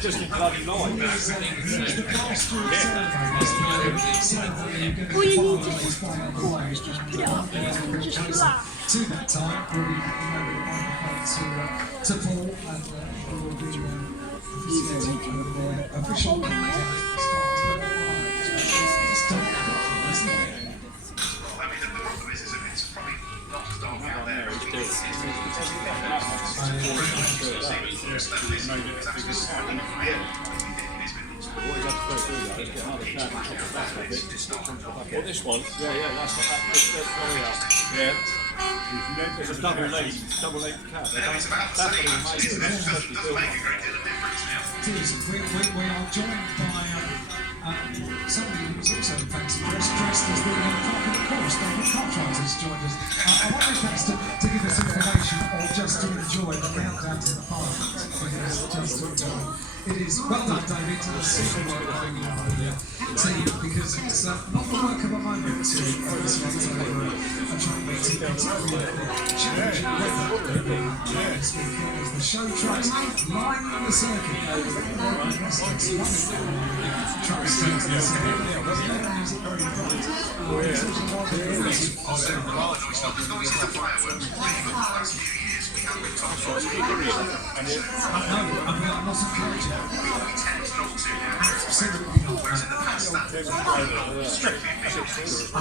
Just a bloody line. All you need to do is just put it up and just laugh. To that time, we'll be handing over the microphone to Paul, and we'll be officiating the official countdown to the start of the Well, this one, yeah, that's yeah. It's a double leg cab. That's what we We are joined by somebody who's also fancy dressed as the carpet course. David Cartwright has joined us. I wonder if that's to give us information or just to enjoy the countdown to the Parliament. Just to enjoy. It is well done, David. Super work going on with the team, because it's not the work of a moment to overswing over a track meeting. It's really challenging weather this weekend as the show trucks lining the circuit. Trucks turns the circuit. Very I'm not encouraging. Absolutely not.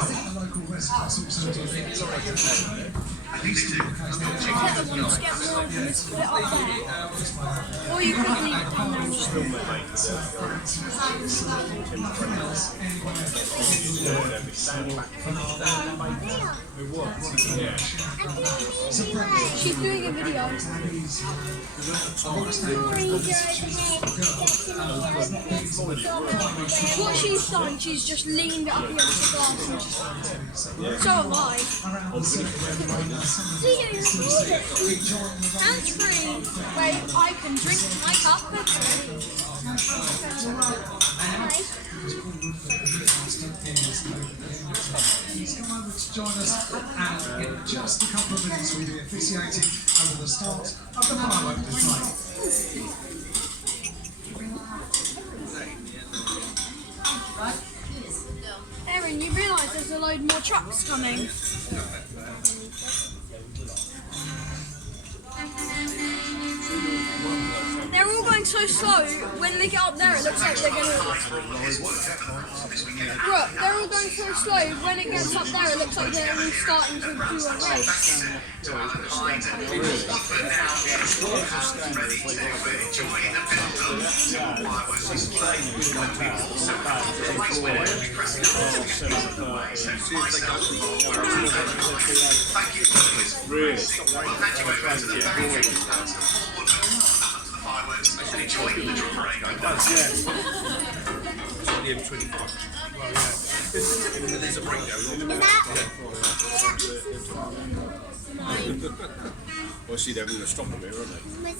The local West Coast also do it. Or you could leave it on there. She's doing a video. What she's done, she's just leaned it up against the glass. So am I. Hands free. Wait, I can drink my cup of tea. He's come over to join us, and in just a couple of minutes we'll be officiating over the start of the firework display. Aaron, you realise there's a load more trucks coming? They're all going so slow, when they get up there it looks like they're going to... Look, they're all going so slow, when it gets up there it looks like they're all starting to do a race. And enjoying the drum parade. The M25. Well, yeah. There's a breakdown. Well, see, they're going to stop them here, aren't they?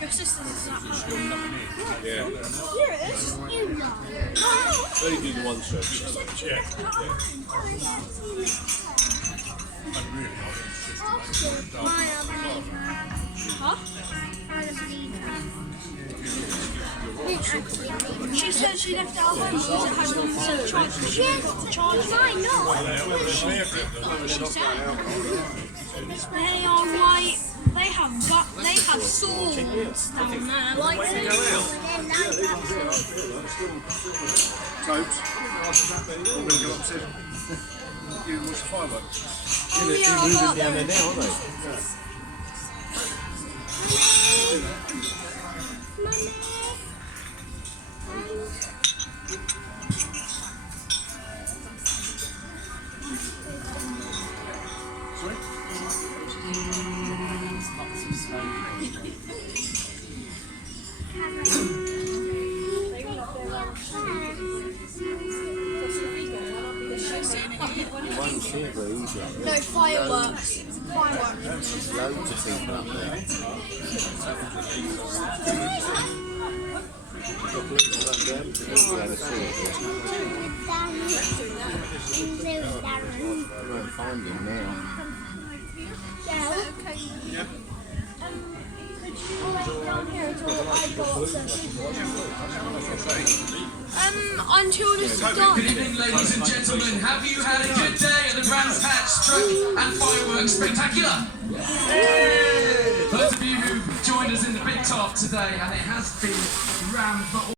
Your sister's not. Yeah. Here it is. You know. They do the one stretch. Yeah. Huh? She said she left it at home because it had no charge. She has to charge mine, no. They are like, they have swords down there, like Totes. I'm going to go upstairs. You watch the fireworks. oh yeah, I'll go up there. Sorry? No, fireworks. Fireworks. Loads of people up there. I won't find him now. Until this is done. Good evening, ladies and gentlemen. Have you had a good day at the Brands Hatch Stroke and Fireworks Spectacular? Those of you who joined us in the big top today, and it has been rammed for all.